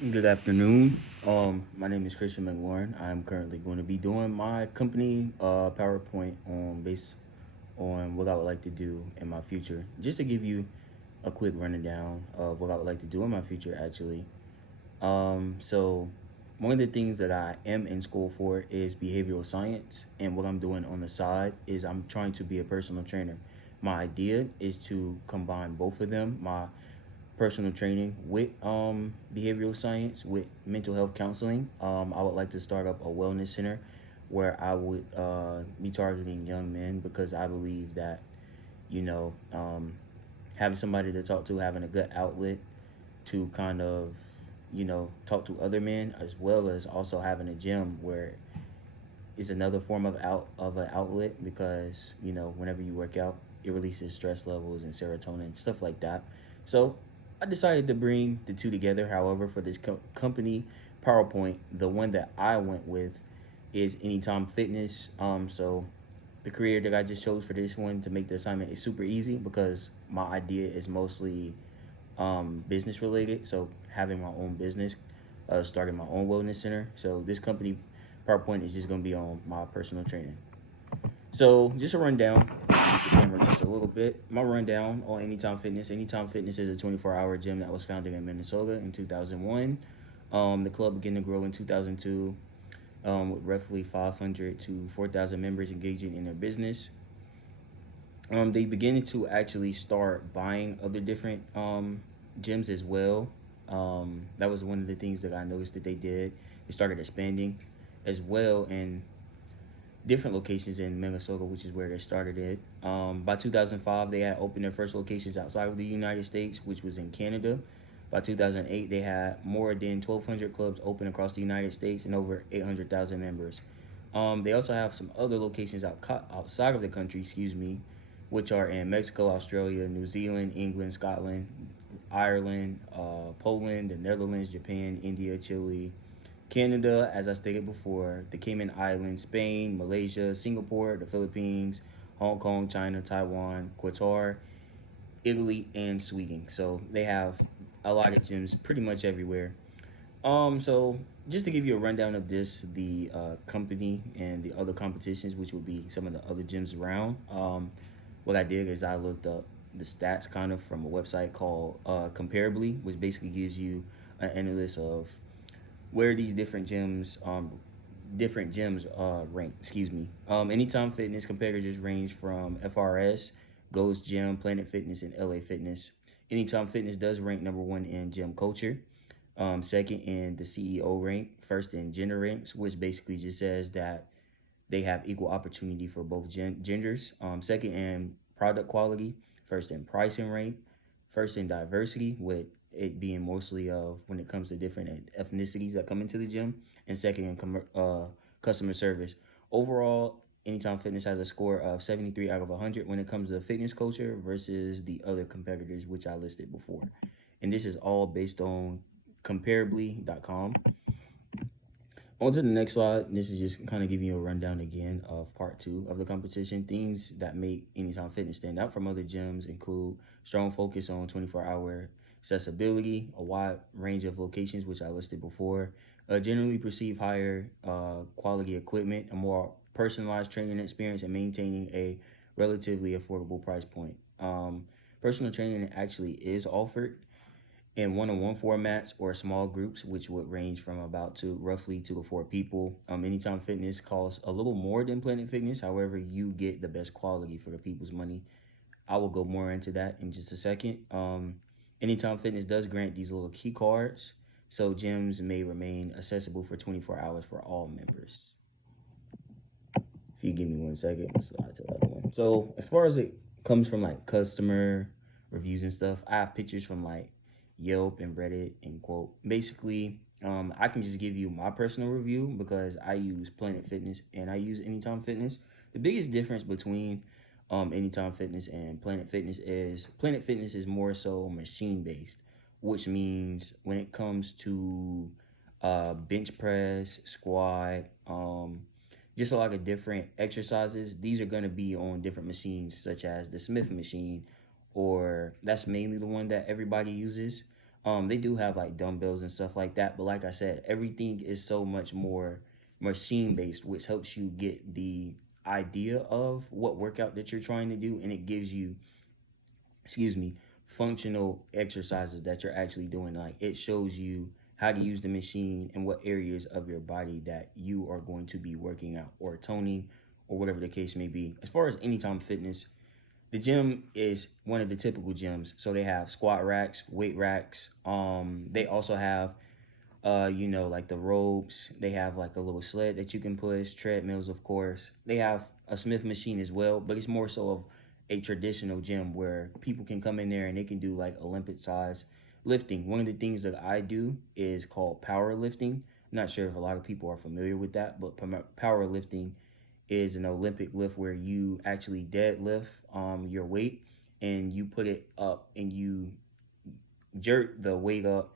Good afternoon. My name is Christian McLaurin. I'm currently going to be doing my company PowerPoint on based on what I would like to do in my future. Just to give you a quick rundown of what I would like to do in my future, actually. So one of the things that I am in school for is behavioral science, and what I'm doing on the side is I'm trying to be a personal trainer. My idea is to combine both of them. My personal training with behavioral science with mental health counseling. I would like to start up a wellness center where I would be targeting young men because I believe that you know having somebody to talk to, having a good outlet to kind of talk to other men, as well as also having a gym where is another form of an outlet because whenever you work out, it releases stress levels and serotonin, stuff like that. So I decided to bring the two together. However, for this company PowerPoint, the one that I went with is Anytime Fitness. So the career that I just chose for this one to make the assignment is super easy because my idea is mostly business related. So having my own business, starting my own wellness center. So this company PowerPoint is just going to be on my personal training. So just a rundown, move the camera just a little bit. My rundown on Anytime Fitness. Anytime Fitness is a 24-hour gym that was founded in Minnesota in 2001. The club began to grow in 2002 with roughly 500 to 4,000 members engaging in their business. They began to actually start buying other different gyms as well. That was one of the things that I noticed that they did. They started expanding as well in different locations in Minnesota, which is where they started it. By 2005, they had opened their first locations outside of the United States, which was in Canada. By 2008, they had more than 1,200 clubs open across the United States and over 800,000 members. They also have some other locations outside of the country, which are in Mexico, Australia, New Zealand, England, Scotland, Ireland, Poland, the Netherlands, Japan, India, Chile, Canada, as I stated before, the Cayman Islands, Spain, Malaysia, Singapore, the Philippines, Hong Kong, China, Taiwan, Qatar, Italy, and Sweden. So they have a lot of gyms pretty much everywhere. So just to give you a rundown of this, the company and the other competitions, which would be some of the other gyms around. What I did is I looked up the stats kind of from a website called Comparably, which basically gives you an analysis of where these different gyms rank. Anytime Fitness competitors range from FRS, Ghost Gym, Planet Fitness, and LA Fitness. Anytime Fitness does rank number one in gym culture, second in the CEO rank, first in gender ranks, which basically just says that they have equal opportunity for both genders. Second in product quality, first in pricing rank, first in diversity, with it being mostly of when it comes to different ethnicities that come into the gym, and second in customer service. Overall, Anytime Fitness has a score of 73 out of 100 when it comes to fitness culture versus the other competitors, which I listed before. And this is all based on comparably.com. On to the next slide. This is just kind of giving you a rundown again of part two of the competition. Things that make Anytime Fitness stand out from other gyms include strong focus on 24-hour accessibility, a wide range of locations, which I listed before, generally perceive higher quality equipment, a more personalized training experience, and maintaining a relatively affordable price point. Personal training actually is offered in one-on-one formats or small groups, which would range from about to roughly 2 to 4 people. Anytime Fitness costs a little more than Planet Fitness. However, you get the best quality for the people's money. I will go more into that in just a second. Anytime Fitness does grant these little key cards, so gyms may remain accessible for 24 hours for all members. If you give me 1 second, I'll slide to the other one. So as far as it comes from like customer reviews and stuff, I have pictures from like Yelp and Reddit and quote. Basically, I can just give you my personal review because I use Planet Fitness and I use Anytime Fitness. The biggest difference between Anytime Fitness and Planet Fitness is more so machine based, which means when it comes to bench press, squat, just a lot of different exercises. These are going to be on different machines, such as the Smith machine, or that's mainly the one that everybody uses. They do have like dumbbells and stuff like that, but like I said, everything is so much more machine based, which helps you get the idea of what workout that you're trying to do, and it gives you, excuse me, functional exercises that you're actually doing. Like it shows you how to use the machine and what areas of your body that you are going to be working out or toning or whatever the case may be. As far as Anytime Fitness, the gym is one of the typical gyms. So they have squat racks, weight racks. They also have like the ropes. They have like a little sled that you can push, treadmills, of course. They have a Smith machine as well, but it's more so of a traditional gym where people can come in there and they can do like Olympic size lifting. One of the things that I do is called power lifting. I'm not sure if a lot of people are familiar with that, but power lifting is an Olympic lift where you actually deadlift your weight and you put it up and you jerk the weight up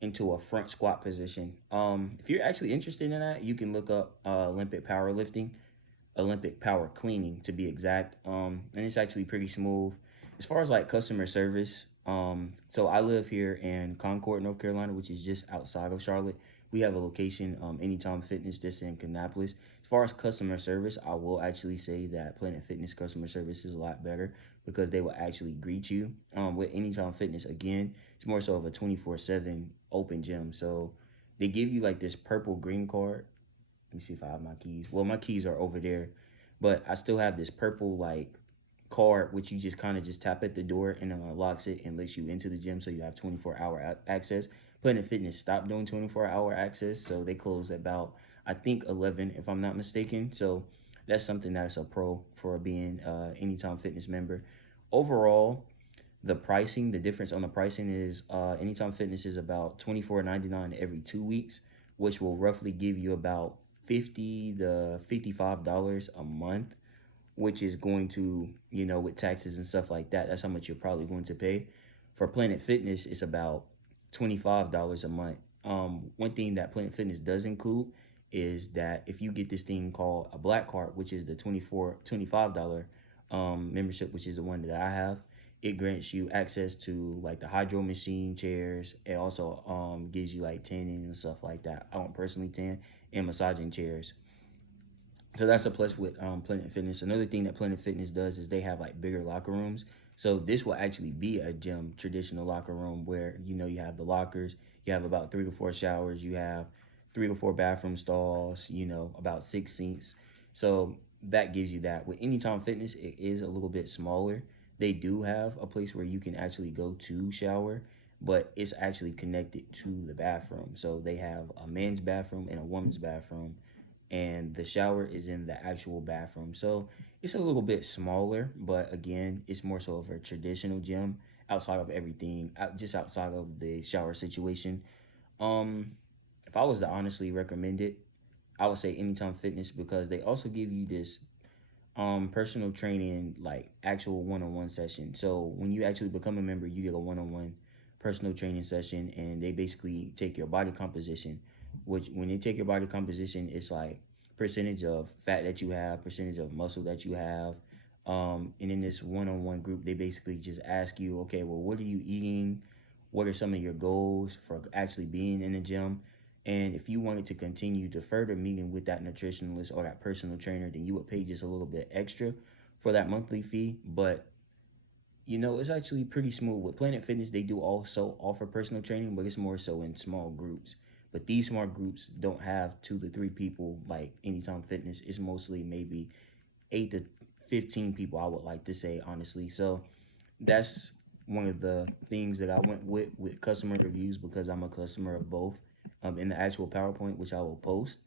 into a front squat position. If you're actually interested in that, you can look up Olympic powerlifting, Olympic power cleaning to be exact. And it's actually pretty smooth. As far as like customer service, so I live here in Concord, North Carolina, which is just outside of Charlotte. We have a location, Anytime Fitness, just in Kannapolis. As far as customer service, I will actually say that Planet Fitness customer service is a lot better because they will actually greet you. With Anytime Fitness, again, it's more so of a 24/7 open gym. So they give you like this purple green card. Let me see if I have my keys. Well, my keys are over there, but I still have this purple like card, which you just kind of just tap at the door and it unlocks it and lets you into the gym. So you have 24-hour access. Planet Fitness stopped doing 24-hour access, so they closed at about I think 11, if I'm not mistaken. So that's something that's a pro for being Anytime Fitness member. Overall, the difference on the pricing is Anytime Fitness is about $24.99 every 2 weeks, which will roughly give you about $50 to $55 a month, which is going to, with taxes and stuff like that, that's how much you're probably going to pay. For Planet Fitness, it's about $25 a month. One thing that Planet Fitness does include is that if you get this thing called a black card, which is the $25 membership, which is the one that I have, it grants you access to like the hydro machine chairs. It also gives you like tanning and stuff like that. I don't personally tan, and massaging chairs. So that's a plus with Planet Fitness. Another thing that Planet Fitness does is they have like bigger locker rooms. So this will actually be a gym traditional locker room where you have the lockers, you have about 3 to 4 showers, you have 3 to 4 bathroom stalls, about 6 sinks. So that gives you that. With Anytime Fitness, it is a little bit smaller. They do have a place where you can actually go to shower, but it's actually connected to the bathroom. So they have a men's bathroom and a woman's bathroom, and the shower is in the actual bathroom. So it's a little bit smaller, but again, it's more so of a traditional gym outside of everything, just outside of the shower situation. Um, if I was to honestly recommend it, I would say Anytime Fitness because they also give you this personal training, like actual one-on-one session. So when you actually become a member, you get a one-on-one personal training session, and they basically take your body composition, which when they take your body composition, it's like percentage of fat that you have, percentage of muscle that you have. And in this one-on-one group, they basically just ask you, okay, well, what are you eating? What are some of your goals for actually being in the gym? And if you wanted to continue to further meeting with that nutritionalist or that personal trainer, then you would pay just a little bit extra for that monthly fee. But it's actually pretty smooth. With Planet Fitness, they do also offer personal training, but it's more so in small groups. But these small groups don't have 2 to 3 people like Anytime Fitness. It's mostly maybe 8 to 15 people, I would like to say, honestly. So that's one of the things that I went with customer reviews because I'm a customer of both. In the actual PowerPoint, which I will post,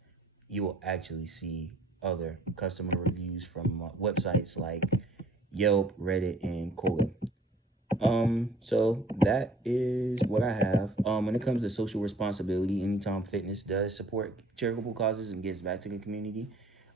you will actually see other customer reviews from websites like Yelp, Reddit, and Quora. So that is what I have. When it comes to social responsibility, Anytime Fitness does support charitable causes and gives back to the community.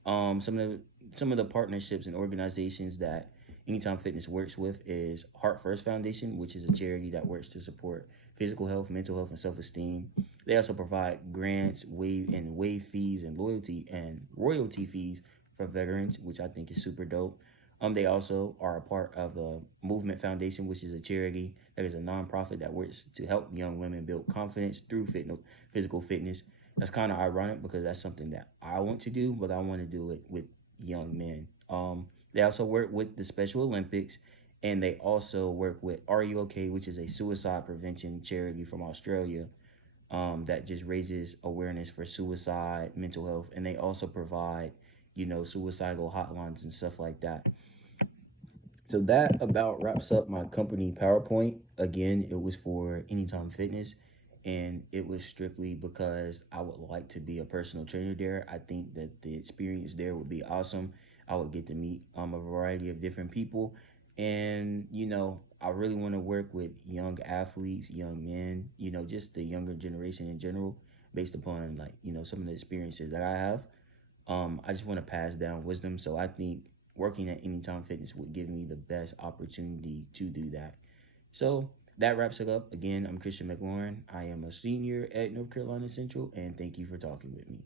Some of the partnerships and organizations that Anytime Fitness works with is Heart First Foundation, which is a charity that works to support physical health, mental health, and self-esteem. They also provide grants, waive fees, and loyalty and royalty fees for veterans, which I think is super dope. They also are a part of the Movement Foundation, which is a charity that is a nonprofit that works to help young women build confidence through physical fitness. That's kind of ironic because that's something that I want to do, but I want to do it with young men. They also work with the Special Olympics, and they also work with Are You Okay, which is a suicide prevention charity from Australia, that just raises awareness for suicide, mental health, and they also provide, suicidal hotlines and stuff like that. So that about wraps up my company PowerPoint. Again, it was for Anytime Fitness, and it was strictly because I would like to be a personal trainer there. I think that the experience there would be awesome. I would get to meet a variety of different people, and I really want to work with young athletes, young men, just the younger generation in general, based upon like some of the experiences that I have. I just want to pass down wisdom. So I think working at Anytime Fitness would give me the best opportunity to do that. So that wraps it up. Again, I'm Christian McLaurin. I am a senior at North Carolina Central, and thank you for talking with me.